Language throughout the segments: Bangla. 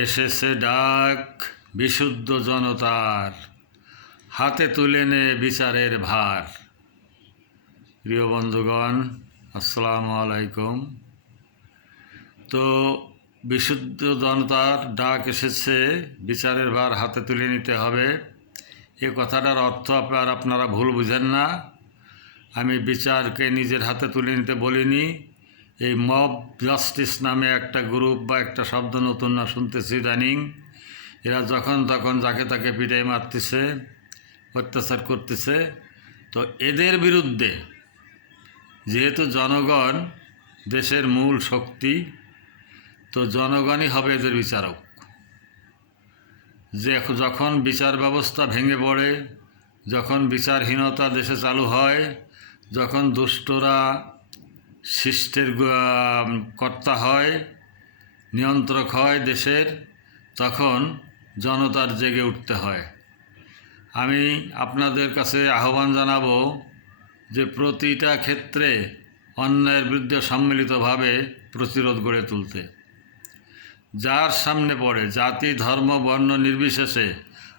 এসেছে ডাক বিশুদ্ধ জনতার, হাতে তুলে নে বিচারের ভার। প্রিয় বন্ধুগণ, আসসালামু আলাইকুম। তো বিশুদ্ধ জনতার ডাক এসেছে, বিচারের ভার হাতে তুলে নিতে হবে। এ কথাটার অর্থ আপনার আপনারা ভুল বুঝেন না। আমি বিচারকে নিজের হাতে তুলে নিতে বলিনি। এই মব জাস্টিস নামে একটা গ্রুপ বা একটা শব্দ নতুন না শুনতেছি ইদানিং। এরা যখন তখন যাকে তাকে পিটাই মারতেছে, অত্যাচার করতেছে। তো এদের বিরুদ্ধে যেহেতু জনগণ দেশের মূল শক্তি, তো জনগণই হবে এদের বিচারক। যে যখন বিচার ব্যবস্থা ভেঙে পড়ে, যখন বিচারহীনতা দেশে চালু হয়, যখন দুষ্টরা শিষ্টের কর্তা হয়, নিয়ন্ত্রক হয় দেশের, তখন জনতার জেগে উঠতে হয়। আমি আপনাদের কাছে আহ্বান জানাব যে প্রতিটা ক্ষেত্রে অন্যায়ের বিরুদ্ধে সম্মিলিতভাবে প্রতিরোধ গড়ে তুলতে। যার সামনে পড়ে জাতি, ধর্ম, বর্ণ নির্বিশেষে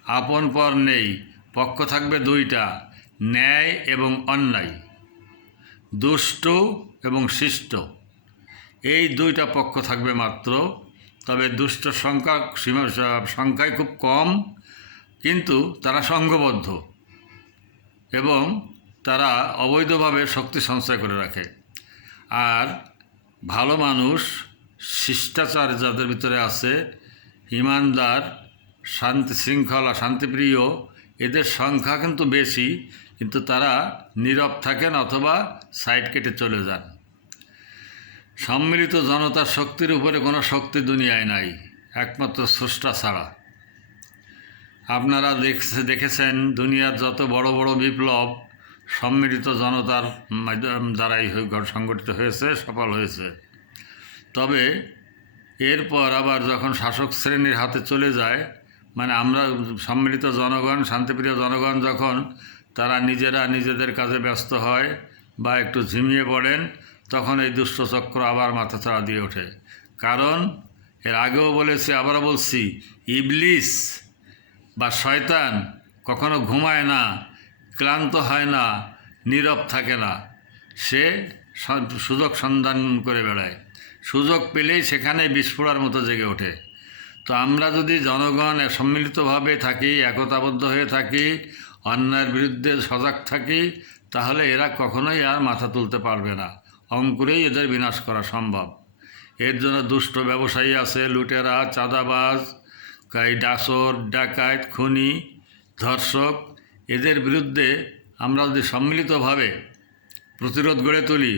আপন পর নেই, পক্ষ থাকবে দুইটা, ন্যায় এবং অন্যায়। দুষ্ট এবং শিষ্ট। এই দুইটা পক্ষ থাকবে মাত্র, তবে দুষ্ট সংখ্যা সীমা সংখ্যায় খুব কম, কিন্তু তারা সংঘবদ্ধ এবং তারা অবৈধভাবে শক্তি সঞ্চয় করে রাখে। আর ভালো মানুষ, শিষ্টাচার যাদের ভিতরে আছে, ইমানদার, শান্তি শৃঙ্খলা, শান্তিপ্রিয় এদের সংখ্যা কিন্তু বেশি, কিন্তু তারা নীরব থাকেন অথবা সাইড কেটে চলে যান। সম্মিলিত জনতার শক্তির উপরে কোনো শক্তি দুনিয়ায় নাই, একমাত্র স্রষ্টা ছাড়া। আপনারা দেখছে, দেখেছেন দুনিয়ার যত বড় বড় বিপ্লব সম্মিলিত জনতার দ্বারাই সংগঠিত হয়েছে, সফল হয়েছে। তবে এরপর আবার যখন শাসক শ্রেণির হাতে চলে যায় মানে আমরা সম্মিলিত জনগণ, শান্তিপ্রিয় জনগণ যখন তারা নিজেরা নিজেদের কাজে ব্যস্ত হয় বা একটু ঝিমিয়ে পড়েন, তখন এই দুষ্টচক্র আবার মাথাছাড়া দিয়ে ওঠে। কারণ এর আগেও বলেছি, আবারও বলছি, ইবলিস বা শয়তান কখনো ঘুমায় না, ক্লান্ত হয় না, নীরব থাকে না। সে সুযোগ সন্ধান করে বেড়ায়। সুযোগ পেলেই সেখানে বিস্ফোরার মতো জেগে ওঠে। তো আমরা যদি জনগণ সম্মিলিতভাবে থাকি, একতাবদ্ধ হয়ে থাকি, অন্যায়ের বিরুদ্ধে সজাগ থাকি, তাহলে এরা কখনোই আর মাথা তুলতে পারবে না। অঙ্কুরেই এদের বিনাশ করা সম্ভব। এর জন্য দুষ্ট ব্যবসায়ী আছে, লুটেরা, চাঁদাবাজ ডাসর, ডাকাত, খুনি, ধর্ষক, এদের বিরুদ্ধে আমরা যদি সম্মিলিতভাবে প্রতিরোধ গড়ে তুলি,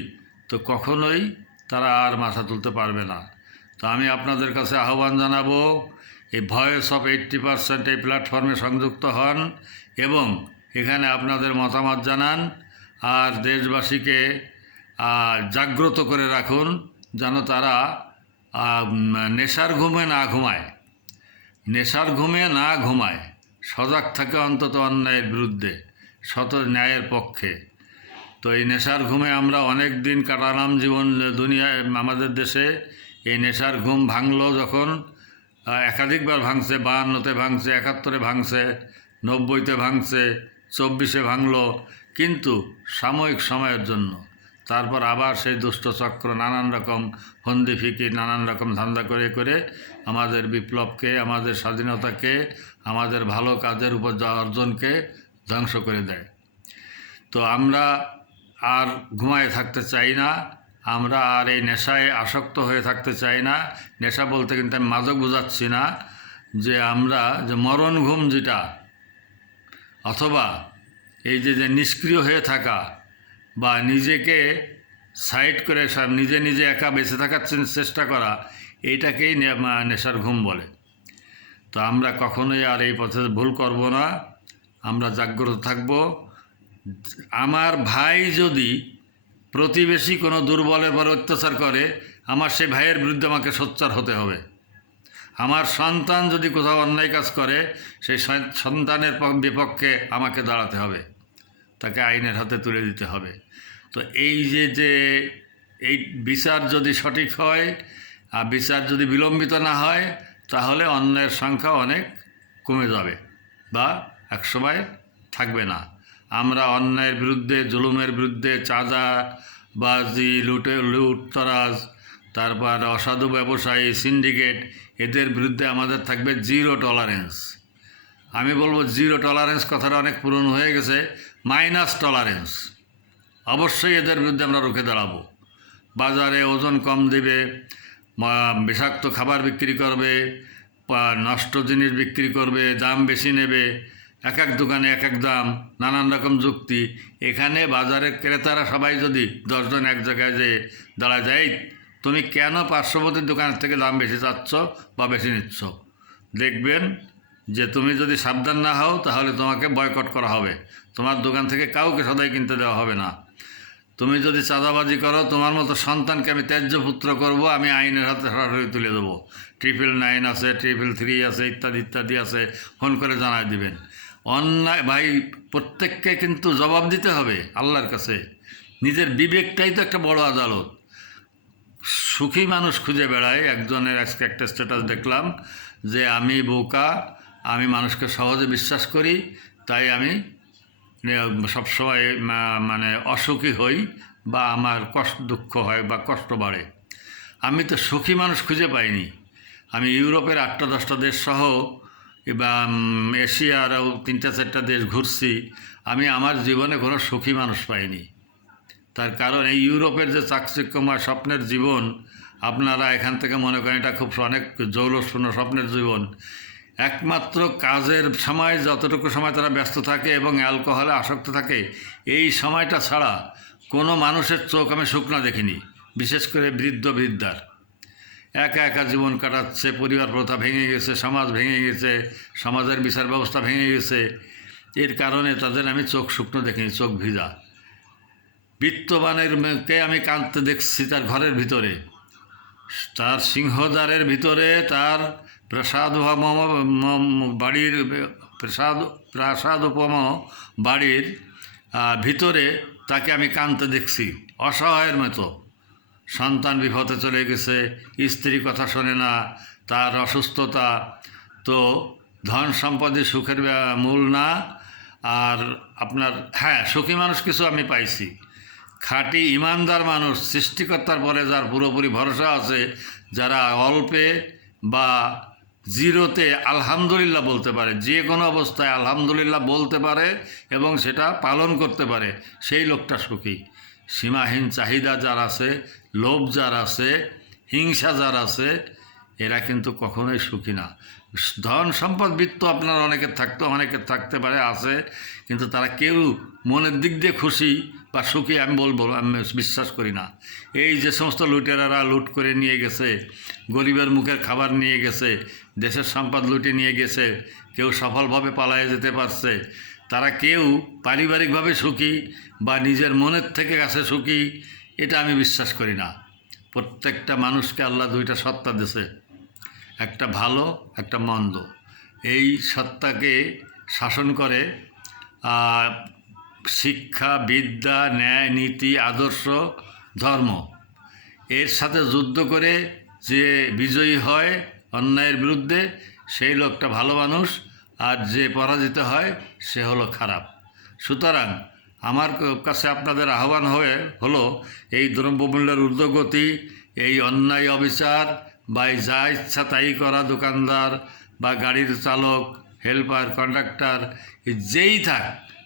তো কখনোই তারা আর মাথা তুলতে পারবে না। তো আমি আপনাদের কাছে আহ্বান জানাব, এই ভয়েস অফ এইট্টি পারসেন্ট এই প্ল্যাটফর্মে সংযুক্ত হন এবং এখানে আপনাদের মতামত জানান আর দেশবাসীকে জাগ্রত করে রাখুন যেন তারা নেশার ঘুমে না ঘুমায়। নেশার ঘুমে না ঘুমায়। সজাগ থাকে অন্তত অন্যায়ের বিরুদ্ধে শত ন্যায়ের পক্ষে। তো এই নেশার ঘুমে আমরা অনেক দিন কাটালাম জীবন, দুনিয়ায়, আমাদের দেশে। এই নেশার ঘুম ভাঙলো যখন একাধিকবার ভাঙছে, বাহান্নতে ভাঙছে, একাত্তরে ভাঙছে, নব্বইতে ভাঙছে, চব্বিশে ভাঙলো। কিন্তু সাময়িক সময়ের জন্য তারপর আবার সেই দুষ্ট চক্র নানান রকম ফন্দি ফিকি, নানান রকম ধান্দা করে করে আমাদের বিপ্লবকে, আমাদের স্বাধীনতাকে, আমাদের ভালো কাজের উপর অর্জনকে ধ্বংস করে দেয়। তো আমরা আর ঘুমায় থাকতে চাই না। আমরা আর এই নেশায় আসক্ত হয়ে থাকতে চাই না। নেশা বলতে কিন্তু আমি মাদক বোঝাচ্ছি না, যে আমরা যে মরণ ঘুম যেটা, অথবা এই যে যে নিষ্ক্রিয় হয়ে থাকা বা নিজেকে সাইড করে সব নিজে নিজে একা বেঁচে থাকার চেষ্টা করা, এইটাকেই নেশার ঘুম বলে। তো আমরা কখনোই আর এই পথে ভুল করব না। আমরা জাগ্রত থাকব। আমার ভাই যদি প্রতিবেশী কোনো দুর্বলের পর অত্যাচার করে, আমার সেই ভাইয়ের বিরুদ্ধে আমাকে সোচ্চার হতে হবে। আমার সন্তান যদি কোথাও অন্যায় কাজ করে, সেই সন্তানের বিপক্ষে আমাকে দাঁড়াতে হবে। তাকে আইনের হাতে তুলে দিতে হবে। তো এই যে যে এই বিচার যদি সঠিক হয়, আর বিচার যদি বিলম্বিত না হয়, তাহলে অন্যায়ের সংখ্যা অনেক কমে যাবে বা একসময় থাকবে না। আমরা অন্যায়ের বিরুদ্ধে, জুলুমের বিরুদ্ধে চাঁদা বাজি লুটে, লুটতরাজ, তারপর অসাধু ব্যবসায়ী, সিন্ডিকেট, এদের বিরুদ্ধে আমাদের থাকবে জিরো টলারেন্স। আমি বলব জিরো টলারেন্স কথাটা অনেক পুরনো হয়ে গেছে, মাইনাস টলারেন্স। অবশ্যই এদের বিরুদ্ধে আমরা রুখে দাঁড়াবো। বাজারে ওজন কম দেবে বিষাক্ত খাবার বিক্রি করবে নষ্ট জিনিস বিক্রি করবে, দাম বেশি নেবে এক এক দোকানে এক এক দাম, নানান রকম যুক্তি। এখানে বাজারে ক্রেতারা সবাই যদি দশজন এক জায়গায় যে দাঁড়া যায় তুমি কেন পার্শ্ববর্তী দোকানের থেকে দাম বেশি চাচ্ছ বা বেশি নিচ্ছ? দেখবেন যে তুমি যদি সাবধান না হও, তাহলে তোমাকে বয়কট করা হবে। তোমার দোকান থেকে কাউকে সদাই কিনতে দেওয়া হবে না। তুমি যদি চাঁদাবাজি করো, তোমার মতো সন্তানকে আমি ত্যায্য পুত্র করব, আমি আইনের হাতে সরাসরি তুলে দেবো। ট্রিপল নাইন আছে, ট্রিপল থ্রি আছে, ইত্যাদি ইত্যাদি আছে। ফোন করে জানাই দিবেন। অন্যায়, ভাই, প্রত্যেককে কিন্তু জবাব দিতে হবে আল্লাহর কাছে। নিজের বিবেকটাই তো একটা বড় আদালত। সুখী মানুষ খুঁজে বেড়ায়। একজনের আজকে একটা স্ট্যাটাস দেখলাম যে আমি বোকা, আমি মানুষকে সহজে বিশ্বাস করি, তাই আমি সবসময় মানে অসুখী হই বা আমার কষ্ট, দুঃখ হয় বা কষ্ট বাড়ে। আমি তো সুখী মানুষ খুঁজে পাইনি। আমি ইউরোপের আটটা দশটা দেশ সহ বা উম, এশিয়ারও তিনটা চারটা দেশ ঘুরছি আমি আমার জীবনে কোনো সুখী মানুষ পাইনি। তার কারণ এই ইউরোপের যে চাকচিক্যময় স্বপ্নের জীবন আপনারা এখান থেকে মনে করেন এটা খুব অনেক জৌলসপূর্ণ স্বপ্নের জীবন। একমাত্র কাজের সময় যতটুকু সময় তারা ব্যস্ত থাকে এবং অ্যালকোহলে আসক্ত থাকে এই সময়টা ছাড়া কোনো মানুষের চোখ আমি শুকনা দেখিনি বিশেষ করে বৃদ্ধ বৃদ্ধার। একা একা জীবন কাটাচ্ছে, পরিবার প্রথা ভেঙে গেছে, সমাজ ভেঙে গেছে, সমাজের বিচার ব্যবস্থা ভেঙে গেছে। এর কারণে তাদের আমি চোখ শুকনো দেখিনি, চোখ ভিজা। বিত্তবানের মেয়েকে আমি কাঁদতে দেখছি তার ঘরের ভিতরে। তার সিংহদ্বারের ভিতরে তার প্রাসাদ বাড়ির প্রাসাদ প্রাসাদোপম বাড়ির ভিতরে তাকে আমি কাঁদতে দেখছি, অসহায়ের মতো। সন্তান বিপথে চলে গেছে স্ত্রী কথা শোনে না, তার অসুস্থতা। তো ধন সম্পদে সুখের মূল না। আর আপনার হ্যাঁ সুখী মানুষ কিছু আমি পাইছি। খাঁটি ইমানদার মানুষ, সৃষ্টিকর্তার পরে যার পুরোপুরি ভরসা আছে, যারা অল্পে বা জিরোতে আলহামদুলিল্লাহ বলতে পারে, যে কোনো অবস্থায় আলহামদুলিল্লাহ বলতে পারে এবং সেটা পালন করতে পারে, সেই লোকটা সুখী। সীমাহীন চাহিদা যার আছে, লোভ যার আছে, হিংসা যার আছে, এরা কিন্তু কখনোই সুখী না। ধন সম্পদ বৃত্ত আপনার অনেকের থাকতে অনেকের থাকতে পারে, আছে, কিন্তু তারা কেউ মনের দিক দিয়ে খুশি বা সুখী আমি বলব, আমি বিশ্বাস করি না। এই যে সমস্ত লুটেরারা লুট করে নিয়ে গেছে, গরিবের মুখের খাবার নিয়ে গেছে, দেশের সম্পদ লুটে নিয়ে গেছে, কেউ সফলভাবে পালায়ে যেতে পারছে তারা কেউ পারিবারিকভাবে সুখী বা নিজের মনের থেকে কাছে সুখী, এটা আমি বিশ্বাস করি না। প্রত্যেকটা মানুষকে আল্লাহ দুইটা সত্তা দিছে, একটা ভালো, একটা মন্দ। এই সত্তাকে শাসন করে শিক্ষা, বিদ্যা, ন্যায়, নীতি, আদর্শ, ধর্ম। এর সাথে যুদ্ধ করে যে বিজয়ী হয় অন্যায়ের বিরুদ্ধে, সেই লোকটা ভালো মানুষ আর যে পরাজিত হয়, সে হলো খারাপ। সুতরাং আমার কাছে আপনাদের আহ্বান হয়ে হলো, এই দ্রব্যমূল্যের ঊর্ধ্বগতি, এই অন্যায় অবিচার, বা এই যা ইচ্ছা তাই করা দোকানদার, বা গাড়ির চালক, হেল্পার, কন্ডাক্টর, যেই থাক,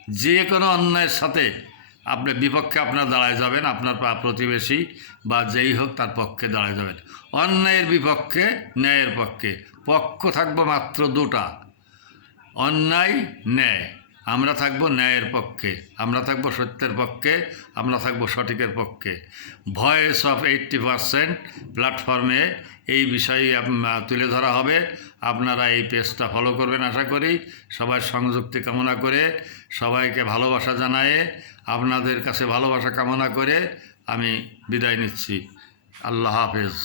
যে কোনো অন্যায়ের সাথে আপনি বিপক্ষে আপনার দাঁড়ায় যাবেন, আপনার প্রতিবেশী, বা যেই হোক তার পক্ষে দাঁড়ায় যাবেন। অন্যায়ের বিপক্ষে, ন্যায়ের পক্ষে। পক্ষ থাকব মাত্র দুটা। অন্যায়, ন্যায়। আমরা থাকব ন্যায়ের পক্ষে, আমরা থাকব সত্যের পক্ষে, আমরা থাকব সঠিকের পক্ষে। ভয়েস অফ এইট্টি পারসেন্ট প্ল্যাটফর্মে এই বিষয়ে তুলে ধরা হবে। আপনারা এই পেজটা ফলো করবেন আশা করি। সবাই সংযুক্তি কামনা করে, সবাইকে ভালোবাসা জানায়ে, আপনাদের কাছে ভালোবাসা কামনা করে আমি বিদায় নিচ্ছি। আল্লাহ হাফেজ।